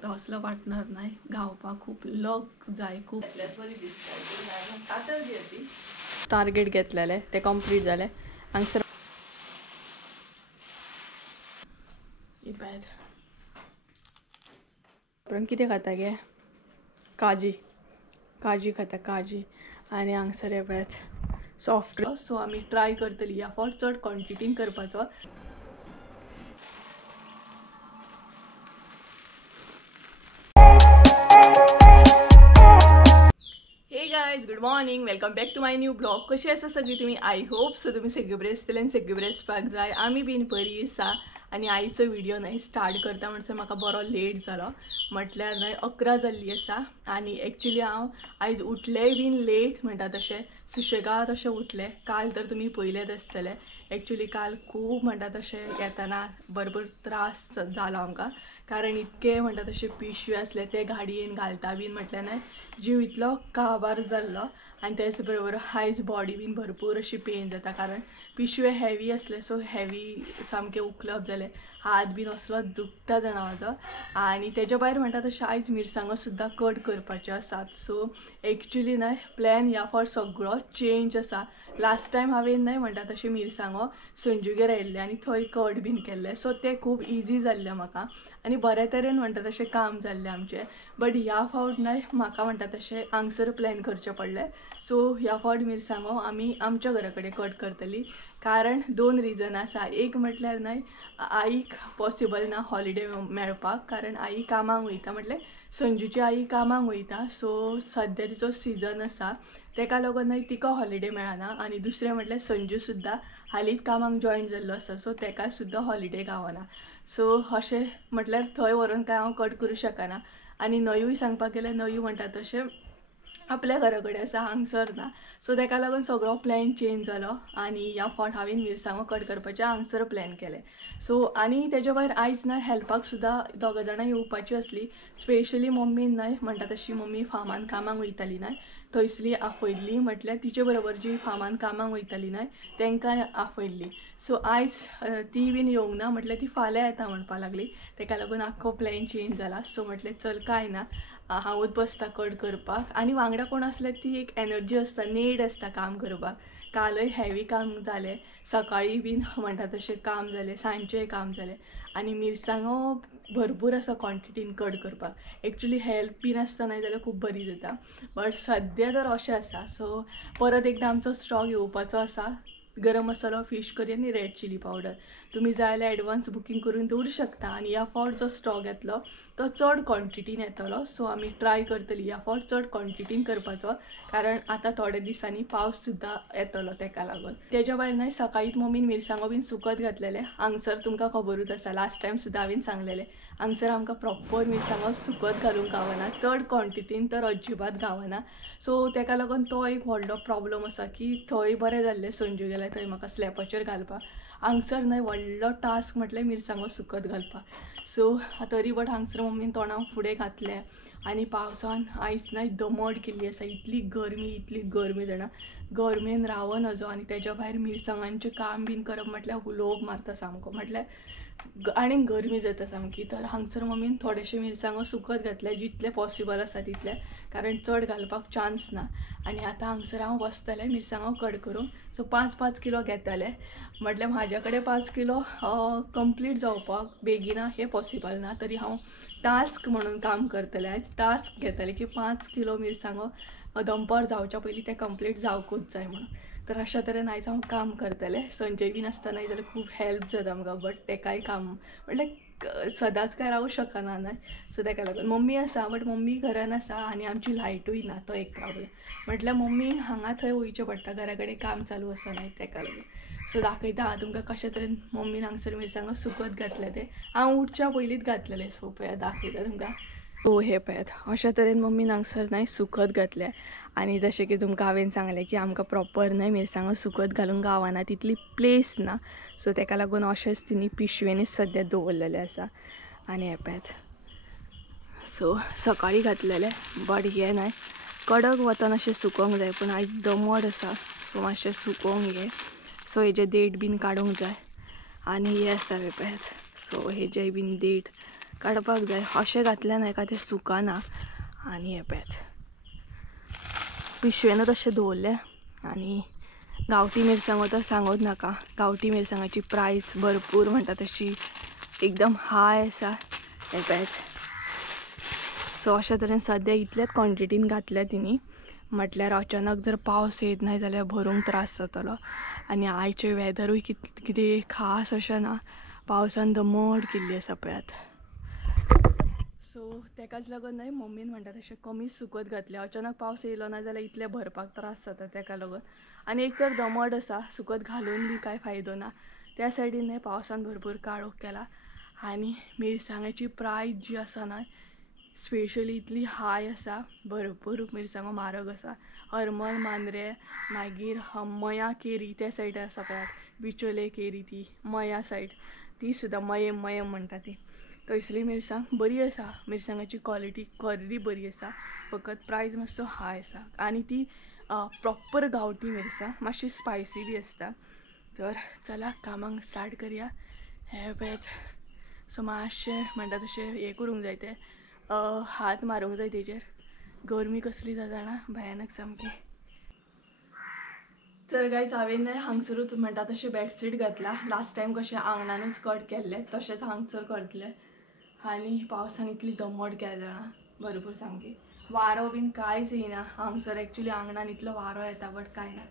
सांगता असलं वाटणार नाही. गावपाक खूप लक जाय, खूप टार्गेट घेतलेले ते कंप्लीट झाले. हांगसर किती खाता गे काजी काजी खाता काजी आणि हांगसर येतात सॉफ्ट. सो आम्ही ट्राय करतली या फॉर चड क्वॉन्टिटीन करपाचो. Hey guys, good morning, welcome back to my new blog. कशी आसा सगळी तुम्ही? आय होप सो तुम्ही सगळे बरे आसतले आनी सगळे बरे आसपाक जाय. आमी बीन बरी आसा. आणि आईचो व्हिडिओ नाही स्टार्ट करता म्हणसर म्हाका बरो लेट जालो. म्हटल्यार न्हय 11 जाल्ली आसा. आनी एक्चुली हांव आयज उठलेय बीन लेट, म्हणटा तशें सुशेगाद अशें उठलें. काल तर तुमी पयलेच आसतले. एक्चुली काल खूब म्हणटा तशें येताना बरोबर त्रास जालो आमकां. कारण इतके म्हणटा तशें पिशवे आसले ते गाडयेन घालता बीन म्हटल्यार न्हय जीव इतलो काबार जाल्लो. आनी तेच बरोबर आयज बॉडी बीन भरपूर अशी पेन जाता. कारण पिशवे हेवी आसले, सो हेवी सामके उखलप जाले. हात बीन असलो दुखता जाणा म्हाजो. आनी तेज्या भायर म्हणटा तशें आयज मिरसांगो सुद्दां कट करपाच्यो आसात. सो एक्चुली न्हय प्लॅन ह्या फावट सगळो चेंज आसा. लास्ट टायम हांवें न्हय म्हणटा तशें मिरसांगो संजूगेर आयिल्ले आनी थंय कट बीन केल्ले. सो तें खूब इजी जाल्लें म्हाका आनी बरे तरेन म्हणटा तशें काम जाल्लें आमचें. बट ह्या फावट न्हय म्हाका म्हणटा तशें हांगसर प्लॅन करचें पडलें. सो ह्या फावट मिरसांगो आमी आमच्या घरा कडेन कट करतली. कारण 2 रिजन आसा. एक म्हटल्यार न्हय आईक पॉसिबल ना हॉलिडे मेळपाक, कारण आई कामाक वयता. म्हटल्यार संजूची आई कामाक वयता. सो सद्या तिचो सिजन आसा, तेका लागून न्हय तिका हॉलिडे मेळना. आनी दुसरें म्हटल्यार संजू सुद्दां हालींच कामाक जॉयन जाल्लो आसा, सो तेका सुद्दां हॉलिडे गावना. सो अशें म्हटल्यार थंय व्हरून काय हांव कट करूं शकना. आनी नयूय सांगपाक गेल्यार नयू म्हणटा तशें आपल्या घरा कडेन आसा, हांगसर ना. सो तेका लागून सगळो प्लॅन चेंज जालो. आनी ह्या फावट हांवें मिरसांगो कट करपाचें हांगसर प्लॅन केलें. सो आनी तेज्या भायर आयज न्हय हेल्पाक सुद्दां 2 जाणां येवपाची आसली. स्पेशली मम्मीन न्हय म्हणटा तशी मम्मी फार्मान कामाक वयताली न्हय, थंयसली आफयल्ली. म्हटल्यार तिचे बरोबर जी फार्मान कामाक वयताली न्हय तांकां आफयल्ली. सो आयज ती बीन येवंक ना, म्हटल्यार ती फाल्यां येता म्हणपा लागली. तेका लागून आख्खो प्लॅन चेंज जाला. सो म्हटलें चल काय ना, हांवूच बसता कट करपाक. आनी वांगडा कोण आसल्यार ती एक एनर्जी आसता, नेड आसता काम करपाक. कालय हेवी काम जालें, सकाळीं बीन म्हणटा तशें काम जालें, सांजचें काम जालें. आनी मिरसांगो भरपूर आसा क्वॉन्टिटीन कट करपाक. एक्चुली हेल्प बीन आसता न्हय जाल्यार खूब बरी जाता. बट सद्या तर अशें आसा. सो परत एकदां आमचो स्टॉक येवपाचो आसा. गरम मसालो, फिश करी आनी रेड चिली पावडर. तुम्ही जाय जाल्यार एडवान्स बुकींग करून दवरूं शकता. आनी ह्या फावट जो स्टॉक येतलो तो चड क्वॉन्टिटीन येतलो. सो आमी ट्राय करतली ह्या फावट चड क्वॉन्टिटीन करपाचो. कारण आतां थोडे दिसांनी पावस सुद्दां येतलो तेका लागून. तेज्या भायर न्हय सकाळींच मम्मीन मिरसांगो बीन सुकत घातलेले. हांगसर तुमकां खबरूच आसा, लास्ट टायम सुद्दां हांवें सांगलेलें हांगसर आमकां प्रॉपर मिरसांगो सुकत घालूंक गावना, चड क्वॉन्टिटीन तर अजिबात गावना. सो तेका लागून तो एक व्हडलो प्रॉब्लम आसा की थंय बरें जाल्लें संजू गेल्यार थंय म्हाका स्लॅपाचेर घालपाक. हांगसर न्हय व्हडलो टास्क म्हटल्यार मिरसांगो सुकत घालपाक. सो तरी बट हांगसर मम्मीन तोंडाक फुडें घातलें. आनी पावसान आयज न्हय दमट केल्ली आसा. इतली गरमी जाणा, गरमेन राव नजो. आनी तेज्या भायर मिरसांगांचें काम बीन करप म्हटल्यार हुलोक मारता सामको, म्हटल्यार आनी गरमी जाता सामकी. तर हांगसर मम्मीन थोडेशे मिरसांगो सुकत घातले, जितले पॉसिबल आसा तितले, कारण चड घालपाक चान्स ना. आनी आतां हांगसर हांव बसतलें मिरसांगो कट करूंक. सो 5-5 किलो घेतलें. म्हटल्यार म्हाज्या कडेन 5 किलो कंप्लीट जावपाक बेगिना हें पॉसिबल ना. तरी हांव टास्क म्हणून काम करतलें. आयज टास्क घेतलें की 5 किलो मिरसांगो दनपार जावच्या पयलीं तें कंप्लीट जावकूच जाय म्हणून. तर अशा तरेन आयज हांव काम करतलें. संजय बीन आसता न्हय जाल्यार खूब हेल्प जाता आमकां. बट तेकाय काम म्हटल्यार सदांच काय रावूं शकना न्हय. सो तेका लागून मम्मी आसा, बट मम्मी घरान आसा आनी आमची लायटूय ना, तो एक प्रॉब्लम. म्हटल्यार मम्मी हांगा थंय वयचें पडटा, घरा कडेन काम चालू आसा न्हय तेका लागून. सो दाखयता हांव तुमकां कशा तरेन मम्मीन हांगसर मिरसांगो सुकत घातले ते. हांव उठच्या पयलींच घातलेले. सो पळयात दाखयता तुमकां. सो हे पळयात अशा तरेन मम्मीन हांगसर न्हय सुकत घातले. आनी जशें की तुमकां हांवें सांगलें की आमकां प्रॉपर न्हय मिरसांगो सुकत घालूंक गावना, तितली प्लेस ना. सो तेका लागून अशेंच तिणी पिशवेनीच सद्या दवरलेले आसा. आनी हे पळयात. सो सकाळीं घातलेले, बट हे न्हय कडक वतान अशें सुकोवंक जाय. पूण आयज दमट आसा, सो मातशें सुकोवंक घे. सो हेजे देठ बीन काडूंक जाय. आनी हे आसा हे पळयात. सो हेजे बीन देठ काडपाक जाय अशें घातल्यान एका ते सुकाना आनी हे पळयात पिशवेनूच अशें दवरले आनी गांवठी मिरसांगो तर सांगूच नाका गांवठी मिरसांगाची प्रायस भरपूर म्हणटा तशी एकदम हाय आसा हे पळयात सो अशा तरेन सद्या इतलेच क्वॉन्टिटीन घातल्या तिनी म्हटल्यार अचानक जर पावस येत नाही जाल्यार भरूंक त्रास जातलो आनी आयचे वेदरूय कितें खास अशें ना पावसान दमट केल्ली आसा पळयात सो तेकाच लागून न्हय मम्मीन म्हणटा तशें कमीच सुकत घातले अचानक पावस येयलो ना जाल्यार इतले भरपाक त्रास जाता तेका लागून आनी एक तर दमट आसा सुकत घालून बी कांय फायदो ना त्या सायडीन न्हय पावसान भरपूर काळोख केला आनी मिरसांगाची प्रायस जी आसा न्हय स्पेशली इतली हाय आसा भरपूर मिरसांगो म्हारग आसा हरमल मांद्रे मागीर मया केरी त्या सायडीन आसा पळयात बिचोले केरी ती मया सायड ती सुद्दां मयम म्हणटा ती थंयसली मिरसांग बरी आसा मिरसांगाची क्वॉलिटी खरी बरी आसा फकत प्रायस मातसो हाय आसा आनी ती प्रॉपर गांवठी मिरसांग मातशी स्पायसी बी आसता तर चला कामाक स्टार्ट करया हे पळयात सो मातशें म्हणटा तशें हें करूंक जाय तें हात मारूंक जाय तेजेर गरमी कसली जाता ना भयानक सामकी तर गायज हांवें हांगसरूच म्हणटा तशें बेडशीट घातला लास्ट टायम कशें आंगणानूच कट केल्ले तशेंच हांगसर करतले आनी पावसान इतली दमट केल्या जाणा भरपूर सामकी वारो बीन कांयच येयना हांगसर एक्चुली आंगणान इतलो वारो येता बट कांय ना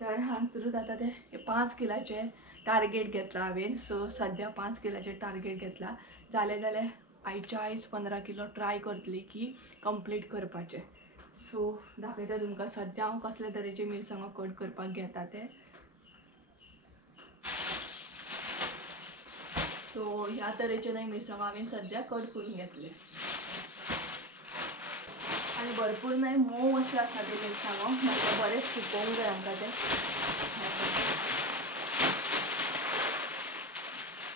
तर हांगसरूच आतां ते 5 किलाचे टार्गेट घेतला हांवें सो सद्या 5 किलाचे टार्गेट घेतला जाल्यार आयच्या आयज 15 किलो ट्राय करतली की कंप्लीट करपाचे सो दाखयता तुमकां सद्या हांव कसले तरेचे मिरसांगो कट करपाक घेता ते सो ह्या तरेचे न्हय मिरसांगो हांवें सद्या कट करून घेतले आनी भरपूर न्हय मोव अशें आसा ते मिरसांगो म्हणजे बरेच सुकोवंक जाय आमकां ते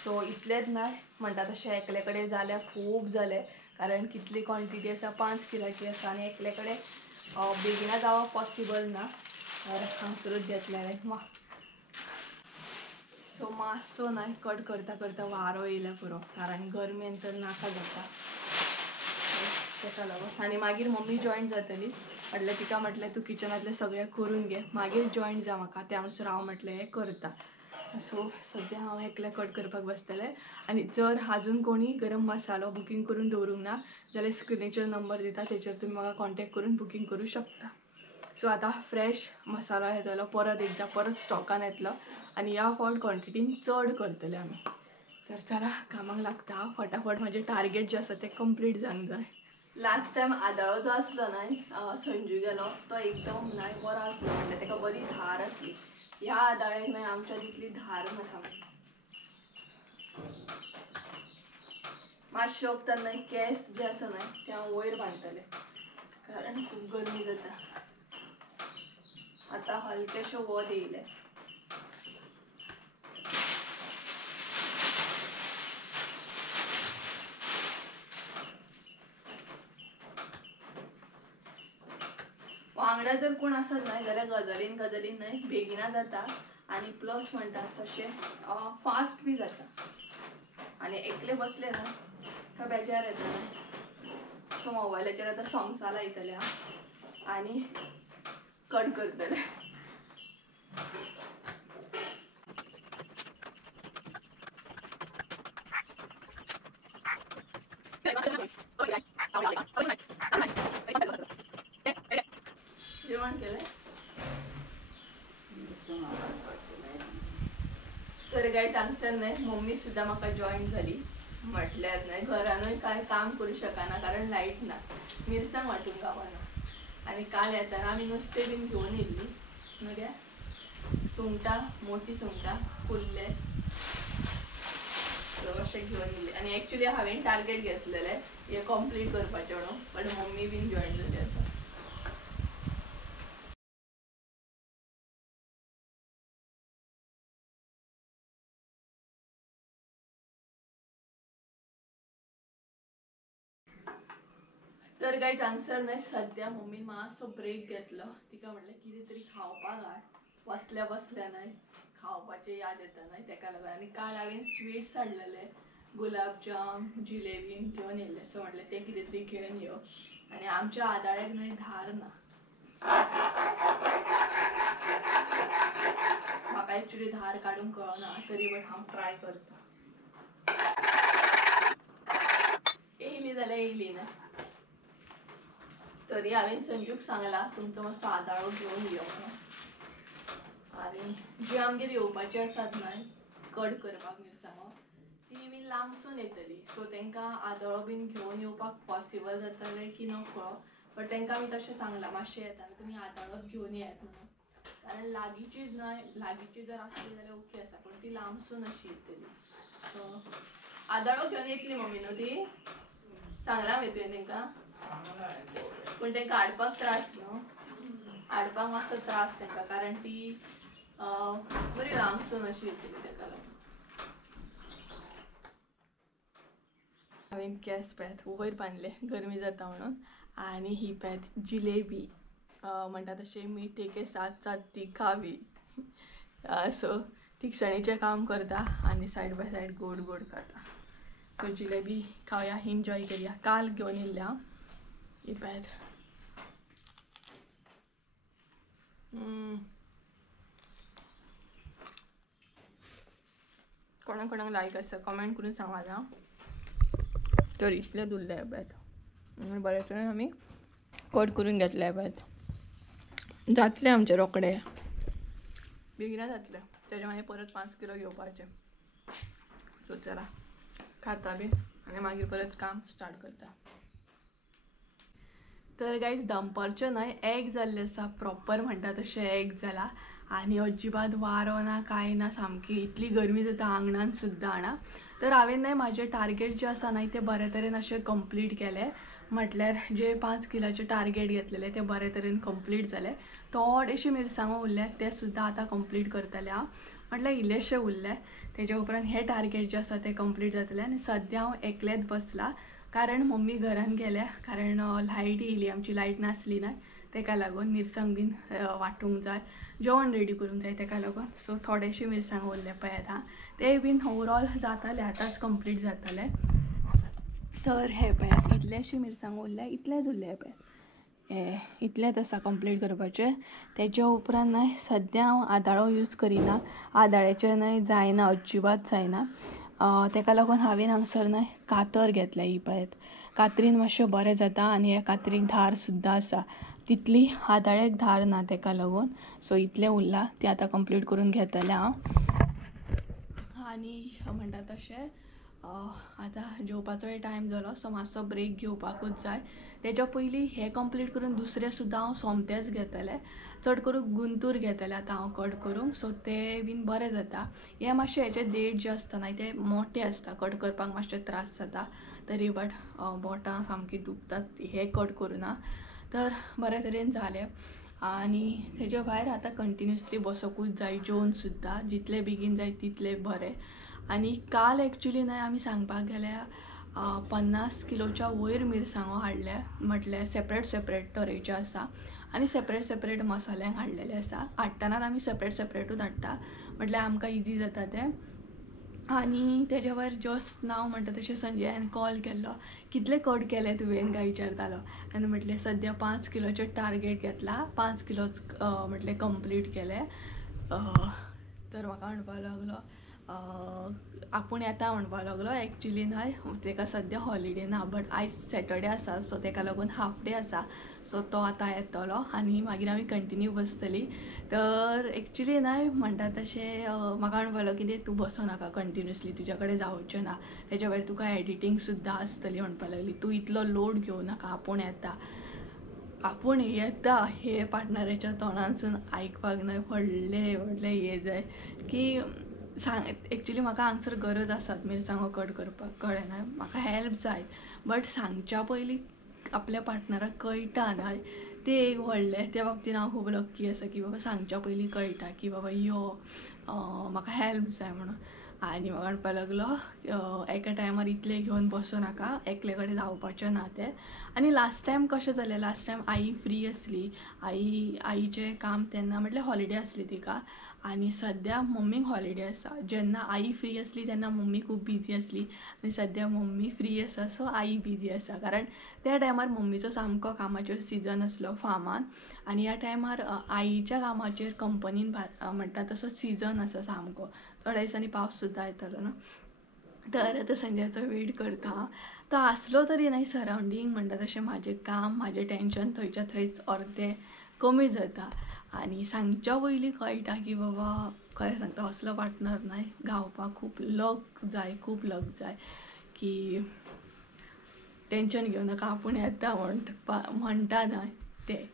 सो इतलेच न्हय म्हणटा तशें एकले कडेन जाल्यार खूब जाले कारण कितली क्वॉन्टिटी आसा 5 किलाची आसा आनी एकले कडेन बेगिना जावप पॉसिबल ना तर हांगसरूच घेतले हांवें सो मातसो न्हय कट करता करता वारो येयला पुरो कारण गरमेन तर नाका जाता तेका लागून आनी मागीर मम्मी जॉयन जातली म्हटल्यार तिका म्हटलें तूं किचनांतलें सगळें करून घे मागीर जॉयन जा म्हाका त्या अनुसार हांव म्हटलें हें करता सो सद्या हांव एकलें कट करपाक बसतलें आनी जर आजून कोणी गरम मसालो बुकींग करून दवरूंक ना जाल्यार स्क्रिनीचेर नंबर दिता तेचेर तुमी म्हाका कॉन्टेक्ट करून बुकींग करूं शकता सो आतां फ्रेश मसालो येतलो परत स्टॉकान येतलो आनी ह्या फावट क्वॉन्टिटीन चड करतले आमी तर चला कामाक लागता हांव फटाफट म्हाजें टार्गेट जें आसा तें कंप्लीट जावंक जाय लास्ट टायम आदळो जो आसलो न्हय संजू गेलो तो एकदम न्हय बरो आसलो म्हणल्यार तेका बरी धार आसली ह्या आदाळ्याक न्हय आमच्या तितली धार ना सामकी मातशे वखदां न्हय केस जे आसा न्हय ते हांव वयर बांदतले कारण खूब गरमी जाता आतां हलकेशो वत येयले वांगडा जर कोण आसत न्हय जाल्यार गजालीन न्हय बेगिना जाता आनी प्लस म्हणटात तशें फास्ट बी जाता आनी एकले बसले ना काय बेजार येता न्हय सो मोबायलाचेर आतां सॉंग्सां लायतले हांव आनी कट करतले जेवण केलें तर गायज हांगसर न्हय मम्मी सुद्दां म्हाका जॉयन जाली म्हटल्यार न्हय घरानूय कांय काम करूं शकना कारण लायट ना मिरसांग वांटूंक गावना आनी काल येताना आमी नुस्तें बीन घेवन येयल्ली मगे सुंगटां मोठी सुंगटां कुल्ले अशें घेवन येयल्ले आनी एक्चुली हांवें टार्गेट घेतलेलें हें कंप्लीट करपाचें म्हणून बट मम्मी बीन जॉयन जाली आतां तर गायज हांगसर न्हय सद्या मम्मीन मातसो ब्रेक घेतलो तिका म्हटलें कितें तरी खावपाक हाड बसल्या न्हय खावपाचें याद येता न्हय तेका लागून आनी काल हांवें स्वीट्स हाडलेले गुलाबजाम जिलेबी घेऊन येयले. सो म्हटलं ते कितें तरी घेऊन येऊ. आणि आमच्या आदाळ्याक न्हय धार ना. म्हाका एक्चुली धार काढूंक कळना तरी बट हांव ट्राय करता. येयली जाल्यार येयली ना. तरी हांवें संजूक सांगला तुमचो मातसो आदाळो घेवन यो म्हणून. आनी जी आमगेर येवपाची आसात न्हय कट करपाक मिरसांगो ती बीन लांबसून येतली. सो तांकां आदळो बीन घेवन येवपाक पॉसिबल जातलें की नकळो. बट तांकां आमी तशें सांगलां मातशें येताना तुमी आदळोच घेवन येयात म्हणून. कारण लागींची न्हय लागींची जर आसली जाल्यार ओके आसा पूण ती लांबसून अशी येतली. सो आदळो घेवन येतली मम्मी न्हू ती. सांगलां हांवें तुवें तांकां. पूण तांकां हाडपाक त्रास न्हू. हाडपाक मातसो त्रास तांकां कारण ती बरी लांबसून अशी येतली ताका लागून. हांवें केंस पळयात वयर बांदले गरमी जाता म्हणून. आनी ही पळयात जिलेबी म्हणटा तशें मिठे के साथ साथ तीखा बी. सो तिखसाणीचें काम करता आनी सायड बाय सायड गोड गोड खाता. सो जिलेबी खावया एन्जॉय करया. काल घेवन येयल्ले हांव. ही पळयात. कोणाक कोणाक लायक आसा कमेंट करून सांगात हां. तर इतले उरले पळयात. बरे तरेन आमी कट करून घेतले पळयात. जातले आमचे रोकडे बेगिना जातले. तेजे मागीर परत 5 किलो घेवपाचे. सो चला खाता बी आनी मागीर परत काम स्टार्ट करता. तर गायज दनपारचें न्हय एग जाल्लें आसा. प्रॉपर म्हणटा तशें एग जाला. आनी अजिबात वारो ना कांय ना. सामकी इतली गरमी जाता आंगणान सुद्दां हाडा. तर हांवें न्हय म्हाजें टार्गेट जें आसा न्हय तें बरे तरेन अशें कंप्लीट केलें. म्हटल्यार जे 5 किलाचे टार्गेट घेतलेले ते बरे तरेन कंप्लीट जाले. थोडेशे मिरसांगो उरले ते सुद्दां आतां कंप्लीट करतलें हांव. म्हटल्यार इल्लेशे उरले. तेजे उपरांत हे टार्गेट जे आसा ते कंप्लीट जातलें. आनी सद्या हांव एकलेंच बसलां कारण मम्मी घरान गेल्या. कारण लायट येयली आमची लायट नासली न्हय तेका लागून मिरसांग बीन वांटूंक जाय जेवण रेडी करूंक जाय तेका लागून. सो थोडेशे मिरसांग उरले पळयात हां. ते बीन ओवरऑल जाताले आतांच कंप्लीट जातले. तर हे पळयात इतलेशे मिरसांग उरले इतलेच उरले पळयात. हे इतलेच आसा कंप्लीट करपाचे. तेच्या उपरांत न्हय सद्या हांव आदाळो यूज करिना. आदाळ्याचेर न्हय जायना अजिबात जायना. तेका लागून हांवें हांगसर न्हय कातर घेतल्या. ही पळयात कात्रीन मातशें बरें जाता आनी ह्या कात्रीक धार सुद्दां आसा. तितली आदाळ्याक धार ना तेका लागून. सो इतलें उरलां तें आतां कंप्लीट करून घेतलें हांव. आनी म्हणटा तशें आतां जेवपाचोय टायम जालो. सो मातसो ब्रेक घेवपाकूच जाय. तेच्या पयलीं हें कंप्लीट करून दुसरें सुद्दां हांव सोमतेच घेतलें. चड करून गुंतूर घेतलें आतां हांव कट करूंक. सो तें बीन बरें जाता. हे मातशें हेचे देठ जे आसता न्हय ते मोठे आसता कट करपाक मातशें त्रास जाता. तरी बट बोटां सामकी दुखतात हे कट करुना. तर बरे तरेन जालें. आनी तेजे भायर आतां कंटिन्युअसली बसोकूच जाय जेवन सुद्दां. जितलें बेगीन जाय तितलें बरें. आनी काल एक्चुली न्हय आमी सांगपाक गेल्यार 50 किलोच्या वयर मिरसांगो हाडल्या. म्हटल्यार सेपरेट सेपरेट तरेचे आसा आनी सेपरेट सेपरेट मसाल्यांक हाडलेले आसा. हाडटनाच आमी सेपरेट सेपरेटूच हाडटा म्हटल्यार आमकां इजी जाता तें. आनी तेज्या भायर जस्ट नाव म्हणटा तशें संजयान कॉल केल्लो. कितले कट केले तुवें काय विचारतालो. आनी म्हटलें सद्या 5 किलोचे टार्गेट घेतला 5 किलोच म्हटलें कंप्लीट केले. तर म्हाका म्हणपाक लागलो आपूण येता म्हणपाक लागलो. एक्चुली न्हय तेका सद्या हॉलिडे ना बट आयज सॅटर्डे आसा सो तेका लागून हाफ डे आसा. सो तो आतां येतलो आनी मागीर आमी कंटिन्यू बसतलीं. तर एक्चुली न्हय म्हणटा तशें म्हाका म्हणपाक लागलो कितें तूं बसनाका कंटिन्युअसली तुज्या कडेन जावचें ना. तेच्या भायर तुका एडिटींग सुद्दां आसतली म्हणपाक लागली. तूं इतलो लोड घेवं नाका आपूण येता. आपूण येता हे पार्टनराच्या तोंडानसून आयकपाक न्हय व्हडलें व्हडलें हें जाय की सांग. एक्चुली म्हाका हांगसर गरज आसात मिरसांगो कट करपाक कळ्ळें न्हय. म्हाका हेल्प जाय बट सांगच्या पयलीं आपल्या पार्टनराक कळटा न्हय तें एक व्हडलें. त्या बाबतींत हांव खूब लक्की आसा की बाबा सांगच्या पयलीं कळटा की बाबा यो म्हाका हेल्प जाय म्हणून. आनी म्हाका म्हणपाक लागलो एका टायमार इतले घेवन बसू नाका, एकले कडेन धांवपाचें ना तें. आनी लास्ट टायम कशें जालें, लास्ट टायम आई फ्री आसली, आईचें काम तेन्ना म्हटल्यार हॉलिडे आसली तिका. आनी सद्या मम्मीक हॉलिडे आसा. जेन्ना आई फ्री आसली तेन्ना मम्मी खूब बिजी आसली आनी सद्या मम्मी फ्री आसा, सो आई बिजी आसा. कारण त्या टायमार मम्मीचो सामको कामाचेर सिजन आसलो फार्मान. आनी ह्या टायमार आईच्या कामाचेर कंपनीन म्हणटा तसो सिजन आसा सामको. थोड्या दिसांनी पावस सुद्दां येतलो ना, तर आतां संजयाचो वेट करता. तो आसलो तरी नाही सरावंडींग म्हणटा तशें म्हाजें काम, म्हजें टेंशन थंयच्या थंयच अर्दें कमी जाता. आनी सांगच्या पयलीं कळटा की बाबा खरें सांगता असलो पार्टनर नाही गावपाक. खूब लक जाय, खूब लक जाय की टेंशन घेवं नाका आपूण येता म्हणटा न्हय तें.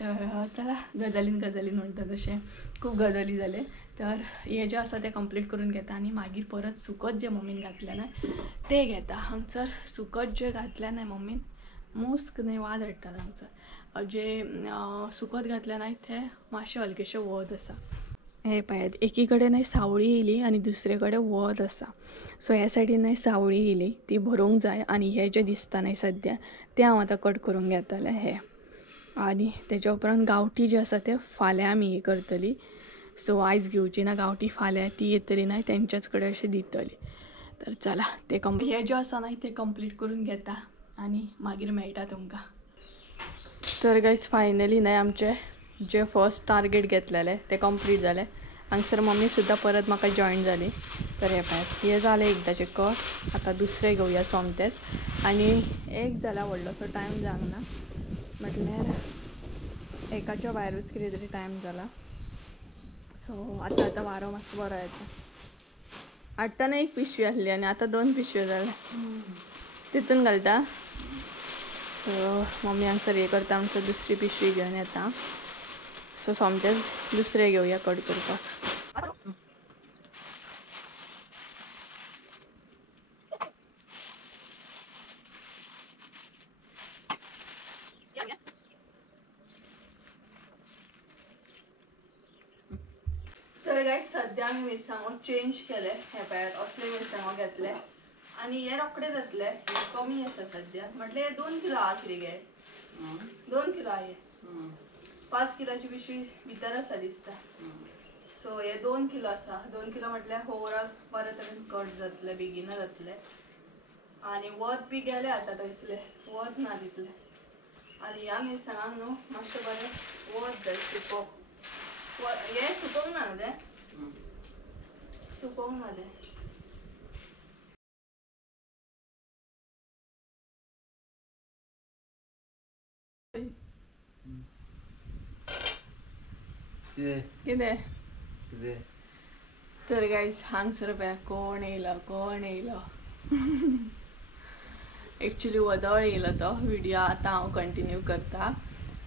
तर चला गजालीन म्हणटा तशें खूब गजाली जाले. तर हे जे आसा ते कंप्लीट करून घेता आनी मागीर परत सुकत जे मम्मीन घातल्या ना ते घेता. हांगसर सुकत जे घातल्या ना मम्मीन, मुस्क न्हय वाज हाडटा हांगसर. जे सुकत घातल्या नाय ते मातशे हलकेशे वत आसा. हे पळयात, एकी कडेन न्हय सावळी येयली आनी दुसरे कडेन वत आसा. सो ह्या सायडीन न्हय सावळी येयली, ती भरूंक जाय. आनी हे जे दिसता न्हय सद्या ते हांव आतां कट करून घेतलें हे. आनी तेच्या उपरांत गांवठी जे आसा ते फाल्यां आमी हे करतली. सो आयज घेवची ना गांवठी, फाल्यां ती येतली ना तेंच्याच कडेन अशें दितली. तर चला ते हे जे आसा न्हय ते कंप्लीट करून घेता आनी मागीर मेळटा तुमकां. तर गायज फायनली न्हय आमचे जे फर्स्ट टार्गेट घेतलेले ते कंप्लीट जाले. हांगसर मम्मी सुद्दां परत म्हाका जॉईन जाली. तर हे पळयात, हे जालें एकदाचें कट. आतां दुसरें घेवया सोमतेच. आनी एक जाल्यार व्हडलोसो टायम जावंक ना, म्हटल्यार एकाच्या भायरूच कितें तरी टायम जाला. सो आतां वारो मातसो बरो येता. हाडटाना एक पिशवी आसली आनी आतां 2 पिशव्यो जाल्या. तितून घालता. सो मम्मी हांगसर हे करता म्हणसर दुसरी पिशवी घेवन येता. सो सोमतेच दुसरें घेवया कट करपाक. तर गायज सद्या आमी मिरसांगो चेंज केले. हे पळयात असले मिरसांगो घेतले आनी हे रोखडे जातले. कमी आसा सद्या, म्हटल्यार हे 2 किलो आहा कितें गे, 2 किलो आहे. 5 किलोची पिशवी भितर आसा दिसता. सो हे 2 किलो आसा. 2 किलो म्हटल्यार ओवरऑल बरे तरेन कट जातले, बेगीना जातले. आनी वत बी गेले आतां थंयसले, वत ना तितले. आनी ह्या मिरसांगांक न्हू मातशें बरें वत जाय सुकोवंक. हे सुकोवंक ना न्हू तें, सुकोवंक ना तें. कितें तर गायज हांगसर पळया कोण येयलो. एक्चुली वदळ येयलो तो व्हिडिओ आतां हांव कंटिन्यू करता.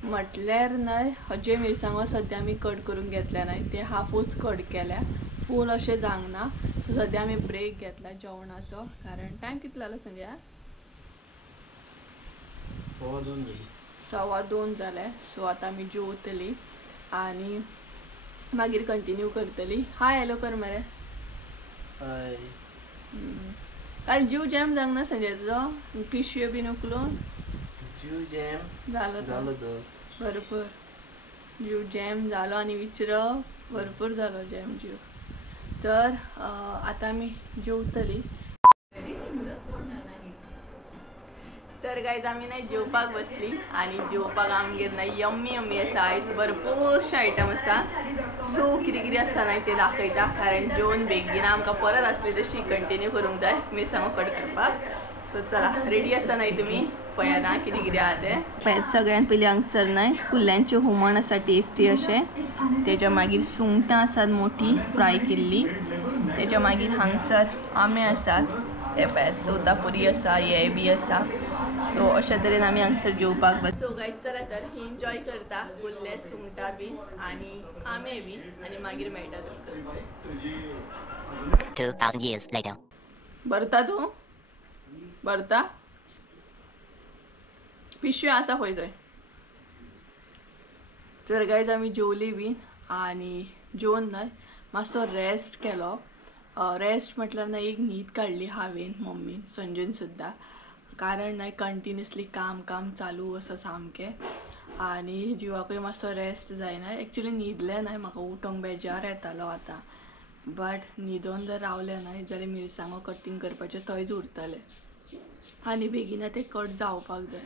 म्हटल्यार न्हय जे मिरसांगो सद्या आमी कट करून घेतल्या न्हय ते हाफूच कट केल्या, फूल अशें जावंक ना. सो सद्या आमी ब्रेक घेतला जेवणाचो. कारण टायम कितलो जालो संजय? 2:15 जाले. सो आतां आमी जेवतली आनी मागीर कंटिन्यू करतली. हाय हॅलो कर मरे. हाय. काल जीव जॅम जावंक ना संजय तुजो? पिशव्यो बीन उखलून जीव जॅम जालो तो भरपूर. जीव जॅम जालो आनी विचरो भरपूर जालो जॅम जीव. तर आतां आमी जेवतली. तर गायज आमी न्हय जेवपाक बसली आनी जेवपाक आमगेर न्हय यम्मी आसा. आयज भरपूरशे आयटम आसा. सो कितें आसा न्हय ते दाखयता. कारण जेवन बेगीन आमकां परत आसली तशी कंटिन्यू करूंक जाय मिरसांगो कट करपाक. सो चला रेडी आसा न्हय तुमी? पळयात आं कितें आहा तें. पळयात सगळ्यान पयलीं हांगसर न्हय कुल्ल्यांचें हुमण आसा टेस्टी अशें. तेच्या मागीर सुंगटां आसात मोठी फ्राय केल्ली. तेच्या मागीर हांगसर आंबे आसात. हे पळयात तोतापुरी आसा, हे बी आसा. सो अशा तरेन आमी हांगसर जेवपाक बस. सो गायज चला तर एन्जॉय करता कुल्ले सुंगटां बीन आनी आंबे बीन आनी मागीर मेळटा तुमकां. 2000 years later. भरता तूं? भरता? पिशवी आसा खंय थंय. तर गायज आमी जेवली बीन आनी जेवन न्हय मातसो रेस्ट केलो रेस्ट म्हटल्यार ना एक न्हीद काडली हांवें मम्मीन संजून सुद्दां, कारण ना कंटिन्युअसली काम चालू आसा सामकें आनी जिवाकूय मातसो रेस्ट जायना. एक्चुली न्हिदलें न्हय, म्हाका उठोंक बेजार येतालो आतां, बट न्हिदोन जर रावलें न्हय जाल्यार मिरसांगो कटींग करपाचें थंयच उरतलें आनी बेगीन तें कट जावपाक जाय.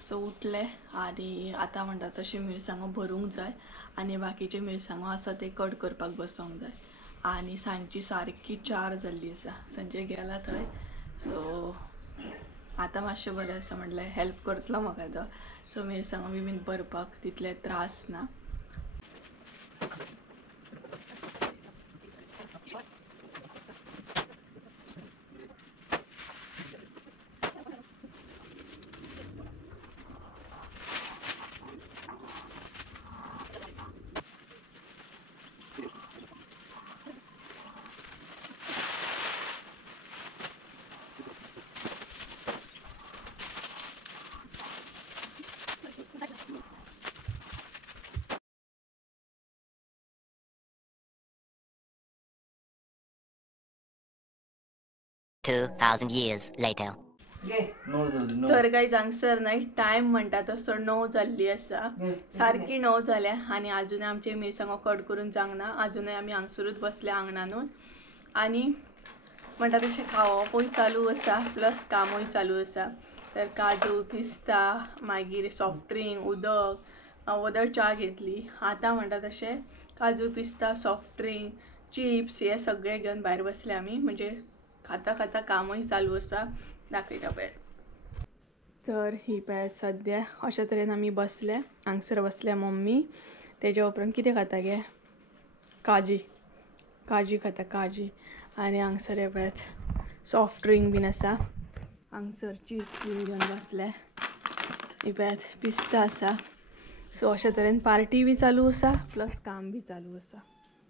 सो उठलें आनी आतां म्हणटा तशें मिरसांगो भरूंक जाय आनी बाकीचे मिरसांगो आसा ते कट करपाक बसोंक जाय. आनी सांजची सारकी 4 जाल्ली आसा, संजय गेला थंय. सो आतां मातशें बरें आसा, म्हटल्यार हेल्प करतलो म्हाका तो. सो मिरसांगो बीन भरपाक तितले त्रास ना. $2,000 years later. तर काही जांगसर नाही, टायम म्हणटा तसो 9 जाल्ली आसा, सारकी 9 जाल्या आनी अजूनय आमचे मिरसांगो कट करून जावंक ना. अजूनय आमी हांगसरूच बसल्या आंगणानूच आनी म्हणटा तशें खावपूय चालू आसा प्लस कामूय चालू आसा. तर काजू पिस्ता मागीर सॉफ्ट ड्रिंक उदक च्या घेतली. आतां म्हणटा तशें काजू पिस्ता सॉफ्ट ड्रिंक चिप्स हे सगळे घेवन भायर बसले आमी, म्हणजे खाता खाता कामूय चालू आसा. दाखयता पळय. तर ही पळय सद्या अशा तरेन आमी बसले, हांगसर बसल्या मम्मी. तेज्या उपरांत कितें खाता गे, काजी खाता काजी. आनी हांगसर हे पळय सॉफ्ट ड्रिंक बीन आसा. हांगसर चिप्स बीन घेवन बसले. ही पळय पिस्ता आसा. सो अशा तरेन पार्टी बी चालू आसा प्लस काम बी चालू आसा,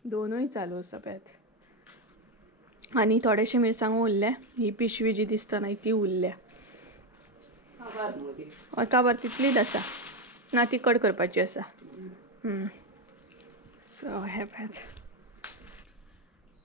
दोनूय चालू आसा पळय. आनी थोडेशे मिरसांगो उरले, ही पिशवी जी दिसता न्हय ती उरल्या. काबार तितलीच आसा ना, ती कट करपाची आसा. सो हे पळय.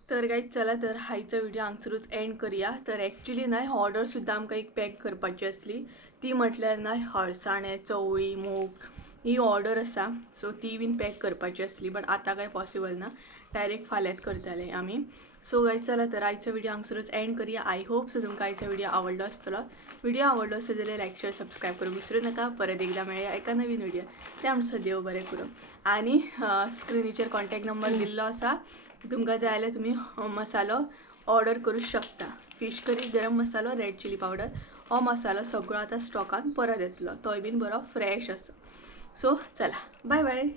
तर गायज चला, तर हायचो व्हिडिओ हांगसरूच एंड करूया. तर एक्चुली न्हय ऑर्डर सुद्दां आमकां एक पॅक करपाची आसली, ती म्हटल्यार न्हय हळसाणे चवळी मूग ही ऑर्डर आसा. सो ती बीन पॅक करपाची आसली, बट आतां काय पॉसिबल ना, डायरेक्ट फाल्यांच करतले आमी. सो गायज चला, तर आयचो व्हिडिओ हांगसरूच एंड करूया. आय होप सो तुमकां आयचो व्हिडिओ आवडलो आसतलो. व्हिडिओ आवडलो असेल जाल्यार लायक शेअर सबस्क्राईब करूंक विसरू नका. परत एकदा मेळया एका नवीन व्हिडिओ. त्या म्हणसर देव बरें करूं. आनी स्क्रिनीचेर कॉन्टॅक्ट नंबर दिल्लो आसा, तुमकां जाय जाल्यार तुमी मसालो ऑर्डर करूं शकता. फिश करी गरम मसालो रेड चिली पावडर हो मसालो सगळो आतां स्टॉकान परत येतलो, तोय बीन बरो फ्रेश आसा. सो चला, बाय बाय.